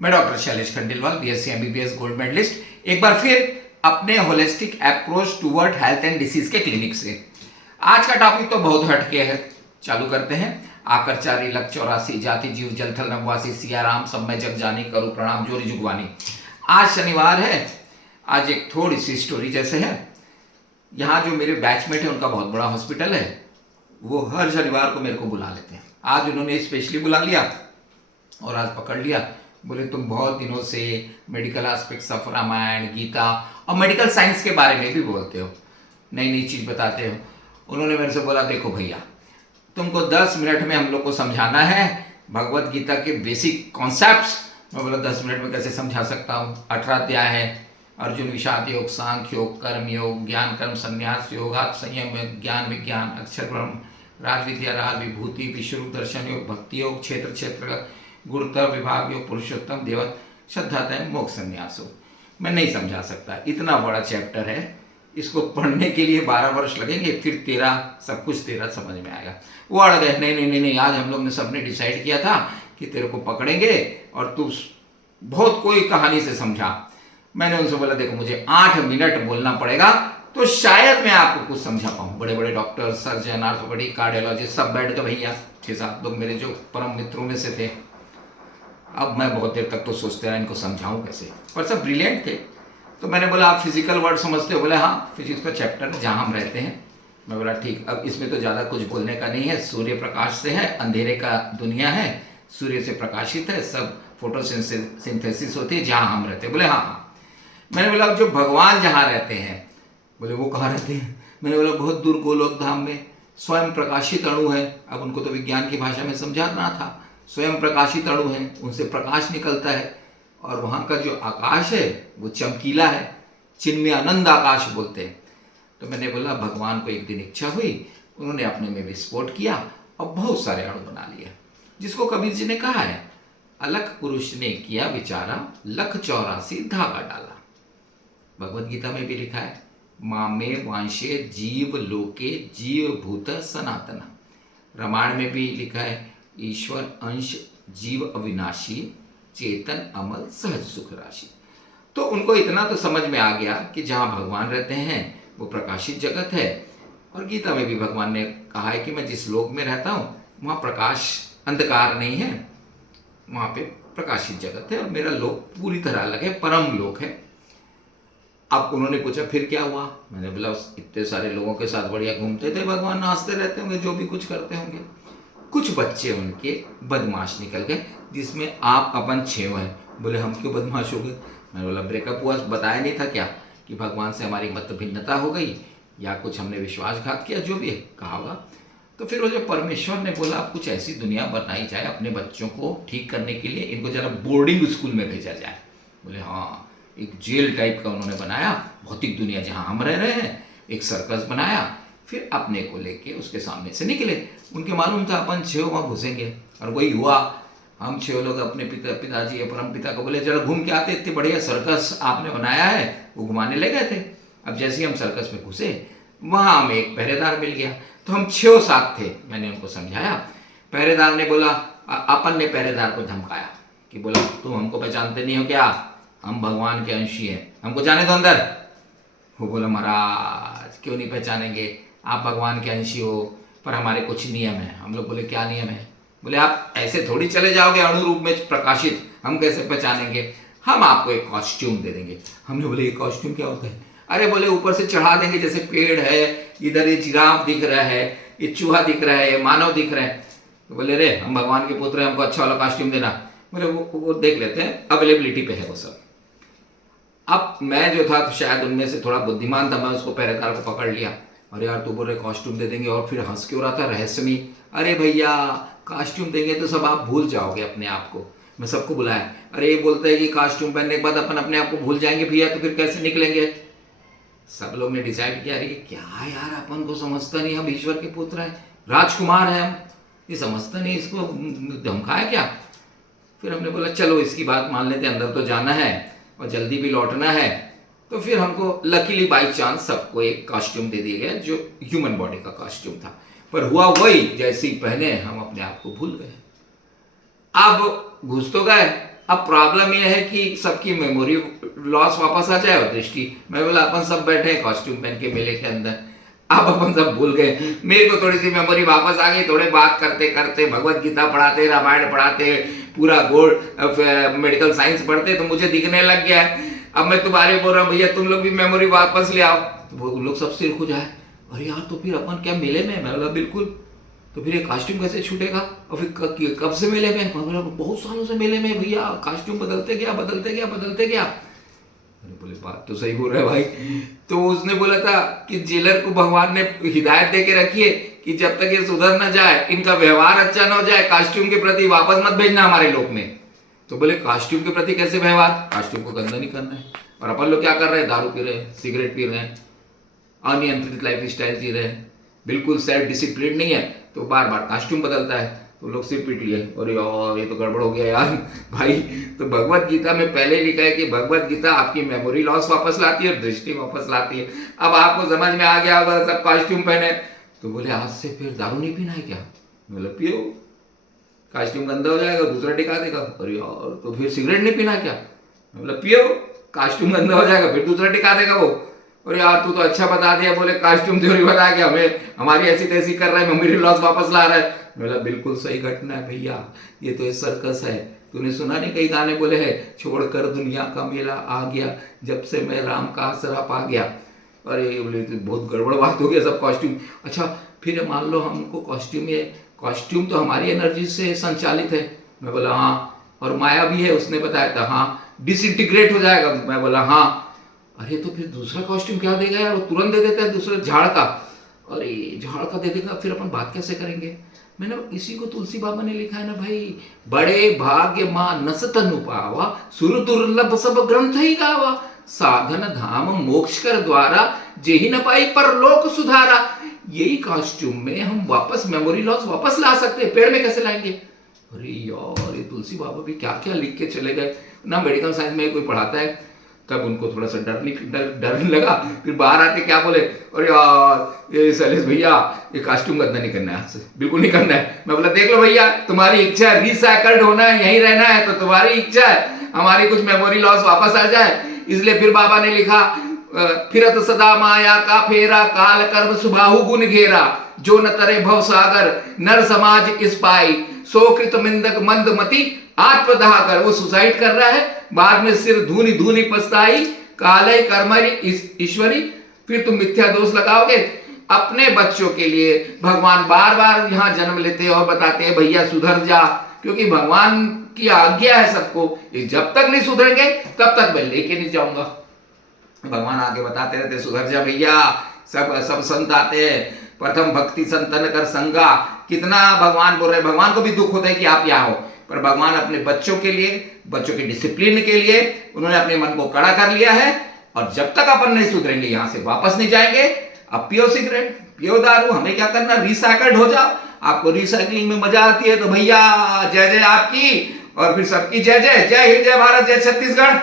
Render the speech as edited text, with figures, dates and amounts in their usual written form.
मैं doctor Shailesh Khandelwal, BSc MBBS gold medallist, एक बार फिर अपने holistic approach toward health and disease के क्लिनिक से। आज का टॉपिक तो बहुत हटके है, चालू करते हैं। आकरचारी लक 84 जाति जीव जलथल नववासी सियाराम सब में जग जानी करूँ प्रणाम जोरी जुगवानी। आज शनिवार है, आज एक थोड़ी सी स्टोरी जैसे है। यहाँ जो मेरे बैचमेट है उनका बहुत बड़ा हॉस्पिटल है, वो हर शनिवार को मेरे को बुला लेते हैं। आज उन्होंने स्पेशली बुला लिया और आज पकड़ लिया, बोले तुम बहुत दिनों से medical aspects of Ramayan Gita और मेडिकल साइंस के बारे में भी बोलते हो, नई नई चीज़ बताते हो। उन्होंने मेरे से बोला देखो भैया, तुमको 10 मिनट में हम लोग को समझाना है भगवत गीता के बेसिक कॉन्सेप्ट्स। मैं बोला 10 मिनट में कैसे समझा सकता हूँ। 18 अध्याय है, अर्जुन विषाद योग, सांख्य योग, कर्म योग, ज्ञान कर्म संन्यास योग, संयम योग, ज्ञान विज्ञान, अक्षर ब्रह्म, राज विद्या, राज विभूति, विश्वरूप दर्शन योग, भक्ति योग, क्षेत्र क्षेत्र गुरुत्व विभाग योग, पुरुषोत्तम देवत, श्रद्धातय, मोक्ष संन्यास योग। मैं नहीं समझा सकता, इतना बड़ा चैप्टर है, इसको पढ़ने के लिए 12 वर्ष लगेंगे, फिर तेरा सब कुछ तेरा समझ में आएगा। वो अड़ गए, नहीं नहीं नहीं नहीं, आज हम लोग ने सबने डिसाइड किया था कि तेरे को पकड़ेंगे और तू बहुत कोई कहानी से समझा। मैंने उनसे बोला देखो मुझे 8 मिनट बोलना पड़ेगा तो शायद मैं आपको कुछ समझा पाऊँ। बड़े बड़े डॉक्टर, सर्जन, आर्थोपेडिक, कार्डियोलॉजिस्ट सब बैठ के भैया 6-7 लोग मेरे जो परम मित्रों में से थे। अब मैं बहुत देर तक तो सोचते रहा इनको समझाऊं कैसे, पर सब ब्रिलियंट थे। तो मैंने बोला आप फिजिकल वर्ड समझते हो? बोले हाँ, फिजिक्स का चैप्टर है जहाँ हम रहते हैं। मैं बोला ठीक, अब इसमें तो ज़्यादा कुछ बोलने का नहीं है, सूर्य प्रकाश से है, अंधेरे का दुनिया है, सूर्य से प्रकाशित है, सब फोटोसिंथेसिस होती है जहाँ हम रहते हैं। बोले हाँ हाँ। मैंने बोला अब जो भगवान जहाँ रहते हैं, बोले वो कहाँ रहते हैं? मैंने बोला बहुत दूर गोलोक धाम में, स्वयं प्रकाशित अणु है। अब उनको तो विज्ञान की भाषा में समझाना था, स्वयं प्रकाशित अणु है, उनसे प्रकाश निकलता है और वहाँ का जो आकाश है वो चमकीला है, चिन्मय आनंद आकाश बोलते हैं। तो मैंने बोला भगवान को एक दिन इच्छा हुई, उन्होंने अपने में विस्फोट किया और बहुत सारे अणु बना लिए, जिसको कबीर जी ने कहा है अलख पुरुष ने किया विचारा, लख 84 धागा डाला। भगवद गीता में भी लिखा है मामे वांशे जीव लोके जीव भूत सनातना। रामायण में भी लिखा है ईश्वर अंश जीव अविनाशी, चेतन अमल सहज सुख राशि। तो उनको इतना तो समझ में आ गया कि जहाँ भगवान रहते हैं वो प्रकाशित जगत है। और गीता में भी भगवान ने कहा है कि मैं जिस लोक में रहता हूँ वहाँ प्रकाश अंधकार नहीं है, वहाँ पे प्रकाशित जगत है और मेरा लोक पूरी तरह अलग है, परम लोक है। अब उन्होंने पूछा फिर क्या हुआ? मैंने बोला इतने सारे लोगों के साथ बढ़िया घूमते थे, भगवान नाचते रहते होंगे, जो भी कुछ करते होंगे। कुछ बच्चे उनके बदमाश निकल गए, जिसमें आप अपन 6 हैं। बोले हम क्यों बदमाश हो गए? मैंने बोला ब्रेकअप हुआ, बताया नहीं था क्या कि भगवान से हमारी मत भिन्नता हो गई या कुछ हमने विश्वासघात किया, जो भी है कहा होगा। तो फिर वो जो परमेश्वर ने बोला अब कुछ ऐसी दुनिया बनाई जाए अपने बच्चों को ठीक करने के लिए, इनको जरा बोर्डिंग स्कूल में भेजा जाए। बोले हाँ, एक जेल टाइप का उन्होंने बनाया, भौतिक दुनिया जहाँ हम रह रहे हैं, एक सर्कस बनाया, फिर अपने को लेके उसके सामने से निकले। उनके मालूम था अपन 6 वहाँ घुसेंगे, और वही हुआ। हम 6 लोग अपने पिताजी या परम पिता को बोले जरा घूम के आते, इतनी बढ़िया सर्कस आपने बनाया है, वो घुमाने ले गए थे। अब जैसे ही हम सर्कस में घुसे वहाँ हमें एक पहरेदार मिल गया, तो हम 6 साथ थे। मैंने उनको समझाया, पहरेदार ने बोला, अपन ने पहरेदार को धमकाया कि बोला तुम हमको पहचानते नहीं हो क्या, हम भगवान के अंशी हैं, हमको जाने दो अंदर। वो बोला महाराज क्यों नहीं पहचानेंगे, आप भगवान के अंशी हो, पर हमारे कुछ नियम हैं। हम लोग बोले क्या नियम है? बोले आप ऐसे थोड़ी चले जाओगे अणु रूप में प्रकाशित, हम कैसे पहचानेंगे? हम आपको एक कॉस्ट्यूम दे देंगे। हमने बोले ये कॉस्ट्यूम क्या होता है? अरे बोले ऊपर से चढ़ा देंगे, जैसे पेड़ है, इधर ये जिराफ दिख रहा है, ये चूहा दिख रहा है, ये मानव दिख रहा है। तो बोले रे हम भगवान के पुत्र हैं, हमको अच्छा वाला कॉस्ट्यूम देना। बोले वो देख लेते हैं, अवेलेबिलिटी पे है वो सब। अब मैं जो था तो शायद उनमें से थोड़ा बुद्धिमान था, मैं उसको पहरेदार को पकड़ लिया, अरे यार तू बोल रहे कॉस्ट्यूम दे देंगे, और फिर हंस क्यों रहा था रहस्यमयी। अरे भैया कॉस्ट्यूम देंगे तो सब आप भूल जाओगे अपने आप को। मैं सबको बुलाया, अरे ये बोलते हैं कि कॉस्ट्यूम पहनने के बाद अपन अपने आप को भूल जाएंगे भैया, तो फिर कैसे निकलेंगे? सब लोग ने डिसाइड किया अरे क्या यार, अपन को समझता नहीं, हम ईश्वर के पुत्र हैं, राजकुमार हैं हम, ये समझता नहीं, इसको धमकाया क्या? फिर हमने बोला चलो इसकी बात मान लेते, अंदर तो जाना है और जल्दी भी लौटना है। तो फिर हमको लकीली बाई चांस सबको एक कॉस्ट्यूम दे दिया गया जो ह्यूमन बॉडी का कॉस्ट्यूम था, पर हुआ वही, जैसे ही पहने हम अपने आप को भूल गए। अब घुस तो गए, अब प्रॉब्लम यह है कि सबकी मेमोरी लॉस वापस आ जाए और दृष्टि। मैं बोला अपन सब बैठे हैं कॉस्ट्यूम पहन के मेले के अंदर, अब अपन सब भूल गए। मेरे को थोड़ी सी मेमोरी वापस आ गई, थोड़े बात करते करते भगवत गीता पढ़ाते, रामायण पढ़ाते, पूरा गोल्ड मेडिकल साइंस पढ़ते, तो मुझे दिखने लग गया है। अब मैं तुम्हारे बोल रहा हूँ भैया तुम लोग भी मेमोरी वापस ले आओ, तो वो लोग सब सिर खुजाए, अरे यार तो फिर अपन क्या मेले में? मैं बोला बिल्कुल, तो फिर ये कॉस्ट्यूम कैसे छूटेगा? और फिर कब से मेले में? मैं बोला बहुत सालों से मेले में भैया, कॉस्ट्यूम बदलते गया बदलते गया बदलते गया। अरे बोले बात तो सही बोल रहे भाई। तो उसने बोला था कि जेलर को भगवान ने हिदायत दे के रखी है कि जब तक ये सुधर न जाए, इनका व्यवहार अच्छा न हो जाए, कॉस्ट्यूम के प्रति वापस मत भेजना हमारे लोक में। तो बोले कॉस्ट्यूम के प्रति कैसे व्यवहार? कॉस्ट्यूम को गंदा नहीं करना है। और अपन लोग क्या कर रहे हैं? दारू पी रहे हैं, सिगरेट पी रहे हैं, अनियंत्रित लाइफ स्टाइल जी रहे हैं, बिल्कुल सेल्फ डिसिप्लिन नहीं है, तो बार बार कॉस्ट्यूम बदलता है, तो लोग सिर पीट लिए, और यार ये तो गड़बड़ हो गया यार भाई। तो भगवत गीता में पहले लिखा है कि भगवत गीता आपकी मेमोरी लॉस वापस लाती है और दृष्टि वापस लाती है। अब आपको समझ में आ गया होगा, सब कॉस्ट्यूम पहने। तो बोले आज से फिर दारू नहीं पीना है क्या? बोले पियो, कॉस्ट्यूम गंदा हो जाएगा, दूसरा टिका देगा। अरे यार तो फिर सिगरेट नहीं पीना क्या? बोले पियो, कॉस्ट्यूम गंदा हो जाएगा, फिर दूसरा टिका देगा वो। और यार तू तो अच्छा बता दिया, बोले कॉस्ट्यूम थ्योरी बता के हमें हमारी ऐसी तैसी कर रहा है, मेमोरी लॉस वापस ला रहा है। बोला बिल्कुल सही घटना है भैया, ये तो एक सर्कस है। तूने सुना नहीं कई गाने बोले हैं, छोड़कर दुनिया का मेला आ गया, जब से मैं राम का आसरा पा गया। अरे बोले तो बहुत गड़बड़ बात हो गया, सब कॉस्ट्यूम। अच्छा फिर मान लो हमको कॉस्ट्यूम तो हमारी एनर्जी से संचालित है। मैं बोला हाँ, और माया भी है, उसने बताया था हाँ डिसइंटीग्रेट हो जाएगा। मैं बोला हाँ। अरे तो फिर दूसरा कॉस्ट्यूम क्या देगा यार? वो तुरंत दे देता है दूसरा झाड़ का। अरे झाड़ का दे देगा, फिर अपन बात कैसे करेंगे? मैंने इसी को तुलसी बाबा ने लिखा है ना भाई, बड़े भाग्य मानस तनु पावा, सुर दुर्लभ सब ग्रंथ ही गावा, साधन धाम मोक्ष कर द्वारा, जेहि न पाई पर लोक सुधारा। यही कॉस्ट्यूम में हम वापस मेमोरी लॉस वापस ला सकते हैं, पेड़ में कैसे लाएंगे? अरे यार ये तुलसी बाबा भी क्या क्या लिख के चले गए ना। मेडिकल साइंस में कोई पढ़ाता है, तब उनको थोड़ा सा डर लगा, फिर बाहर आके क्या बोले, अरे यार ये शैलेश भैया ये कॉस्ट्यूम गंदा नहीं करना है, आपसे बिल्कुल नहीं करना है। मैं बोला देख लो भैया, तुम्हारी इच्छा है, रिसाइकल्ड होना है, यहीं रहना है, तो तुम्हारी इच्छा है, हमारी कुछ मेमोरी लॉस वापस आ जाए। इसलिए फिर बाबा ने लिखा, फिरत सदा माया का फेरा, काल कर्म सुबाहु गुण घेरा, जो न तरे भव सागर, नर समाज इस पाई, सोकृत मिंदक मंद मति आत्मदाह कर। वो सुसाइड कर रहा है, बाद में सिर धूनी धूनी पछताई, कालय कर्मरि ईश्वरी। फिर तुम मिथ्या दोष लगाओगे अपने बच्चों के लिए। भगवान बार बार यहाँ जन्म लेते हैं और बताते हैं भैया सुधर जा, क्योंकि भगवान की आज्ञा है सबको, जब तक नहीं सुधरेंगे तब तक मैं लेके नहीं जाऊंगा। भगवान आगे बताते रहते सुधर जा भैया। सब संत आते हैं, प्रथम भक्ति संतन कर संगा। कितना भगवान बोल रहे हैं, भगवान को भी दुख होता है कि आप यहाँ हो, पर भगवान अपने बच्चों के लिए, बच्चों के डिसिप्लिन के लिए उन्होंने अपने मन को कड़ा कर लिया है। और जब तक अपन नहीं सुधरेंगे यहाँ से वापस नहीं जाएंगे। अब पियो सिगरेट, पियो दारू, हमें क्या करना, रिसाइकल्ड हो जाओ। आपको रिसाइकलिंग में मजा आती है तो भैया जय जय आपकी, और फिर सबकी जय जय। जय हिंद, जय भारत, जय छत्तीसगढ़।